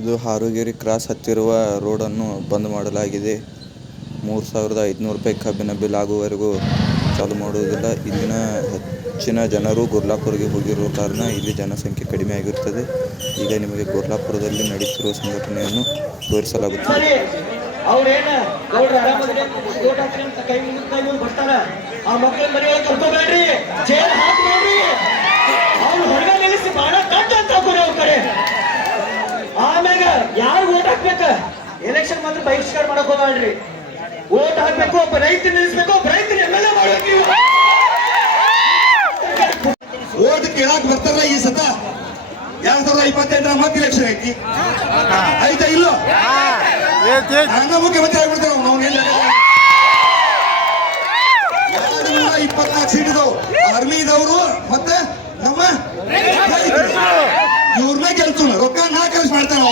ಇದು ಹಾರುಗೇರಿ ಕ್ರಾಸ್ ಹತ್ತಿರುವ ರೋಡನ್ನು ಬಂದ್ ಮಾಡಲಾಗಿದೆ. 3,500 ರೂಪಾಯಿ ಕಬ್ಬಿನ ಬಿಲ್ ಆಗುವವರೆಗೂ ಚಾಲು ಮಾಡುವುದಿಲ್ಲ. ಇಲ್ಲಿನ ಹೆಚ್ಚಿನ ಜನರು ಗುರ್ಲಾಪುರ್ಗೆ ಹೋಗಿರುವ ಕಾರಣ ಇಲ್ಲಿ ಜನಸಂಖ್ಯೆ ಕಡಿಮೆ ಆಗಿರುತ್ತದೆ. ಈಗ ನಿಮಗೆ ಗುರ್ಲಾಪುರದಲ್ಲಿ ನಡೆಯುತ್ತಿರುವ ಸಂಘಟನೆಯನ್ನು ತೋರಿಸಲಾಗುತ್ತದೆ. ಆಮ್ಯಾಗ ಯಾರು ಓಟ್ ಹಾಕ್ಬೇಕ ಎಲೆಕ್ಷನ್ ಮಾತ್ರ ಬಹಿಷ್ಕಾರ ಮಾಡಕ್ ಹೋಗ್ರಿ. ಓಟ್ ಹಾಕ್ಬೇಕು, ಒಬ್ಬ ರೈತ ನಿಲ್ಲಿಸ್ಬೇಕು, ಒಬ್ಬ ರೈತನ ಎಮ್ಮೆಲ್ಯೆ ಮಾಡ್ಬೇಕು. ಓಟ್ ಕೇಳಕ್ ಬರ್ತಾರ ಈ ಸತ 2028 ಮತ್ತೆ ಎಲೆಕ್ಷನ್ ಐತಿ. ಆಯ್ತಾ ಇಲ್ಲೋ ಹಂಗ ಮುಖ್ಯಮಂತ್ರಿ ಆಗ್ಬಿಡ್ತಾರ. 224 ಸೀಟ್ ಇದಾವ್ ಆರ್ಮಿದವರು ಮತ್ತೆ ನಮ್ಮ ಇವ್ರನ್ನ ಗೆಲ್ಸೋಣ. ರೊಕ್ಕ ನಾ ಖರ್ಚು ಮಾಡ್ತಾನ.